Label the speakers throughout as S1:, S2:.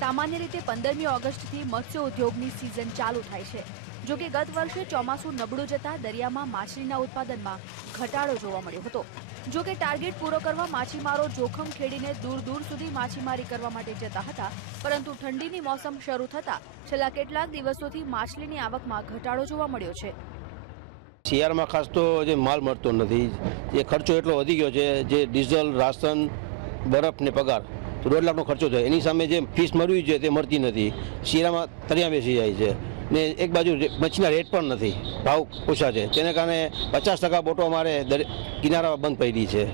S1: સામાન્ય રીતે પંદરમી ઓગસ્ટથી મત્સ્ય ઉદ્યોગની સિઝન ચાલુ થાય છે. જો કે ગત વર્ષે ચોમાસું નબળું જતા દરિયામાં માછલીના ઉત્પાદનમાં ઘટાડો જોવા મળ્યો હતો. જો કે ટાર્ગેટ પૂરો કરવા માછીમારો જોખમ ખેડીને દૂર દૂર સુધી માછીમારી કરવા માટે જતા હતા, પરંતુ ઠંડીની મોસમ શરૂ થતા છેલ્લા કેટલાક દિવસોથી માછલીની આવકમાં ઘટાડો જોવા મળ્યો છે.
S2: શિયાળમાં ખાસ તો જે માલ મળતો નથી એ ખર્ચો એટલો વધી ગયો છે, જે ડીઝલ, રાશન બરફ ને પગાર. દોઢ લાખનો ખર્ચો થાય. એની સામે જે ફીસ મળવી જોઈએ તે મળતી નથી. શીરામાં તરિયા બેસી જાય છે. ને એક બાજુ મચ્છીના રેટ પણ નથી. ભાવ ઓછા છે. તેને કારણે પચાસ ટકા બોટો અમારે કિનારા બંધ પડી છે.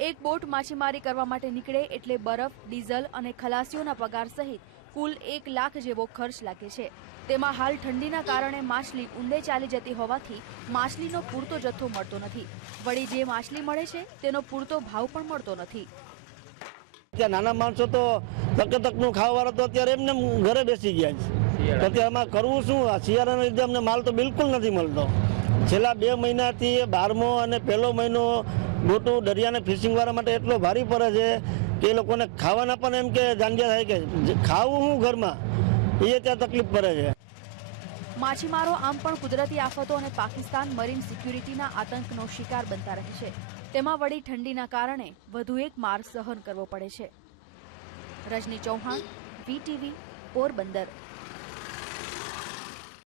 S1: એક બોટ માછીમારી કરવા માટે નીકળે એટલે બરફ, ડીઝલ અને ખલાસીઓના પગાર સહિત કુલ એક લાખ જેવો ખર્ચ લાગે છે. તેમાં હાલ ઠંડીના કારણે માછલી ઊંડે ચાલી જતી હોવાથી માછલીનો પૂરતો જથ્થો મળતો નથી. વળી જે માછલી મળે છે, તેનો પૂરતો ભાવ પણ મળતો નથી.
S3: ત્યાં નાના માણસો તો તકે તકનું ખાવાવાળા તો અત્યારે એમને ઘરે બેસી ગયા છે. તો અત્યારે આમાં કરવું શું? આ શિયાળાના લીધે અમને માલ તો બિલકુલ નથી મળતો. છેલ્લા બે મહિનાથી બારમો અને પહેલો મહિનો મોટું દરિયાને ફિશિંગવાળા માટે એટલો ભારી પડે છે કે એ લોકોને ખાવાના પણ એમ કે જાંગ્યા થાય કે જે ખાવું હું ઘરમાં એ ત્યાં તકલીફ પડે છે.
S1: માછીમારો આમ પણ કુદરતી આફતો અને પાકિસ્તાન મરીન સિક્યુરિટીના આતંકનો શિકાર બનતા રહે છે. તેમાં વળી ઠંડીના કારણે વધુ એક માર સહન કરવો પડે છે. રજની ચૌહાણ વીટીવી પોરબંદર.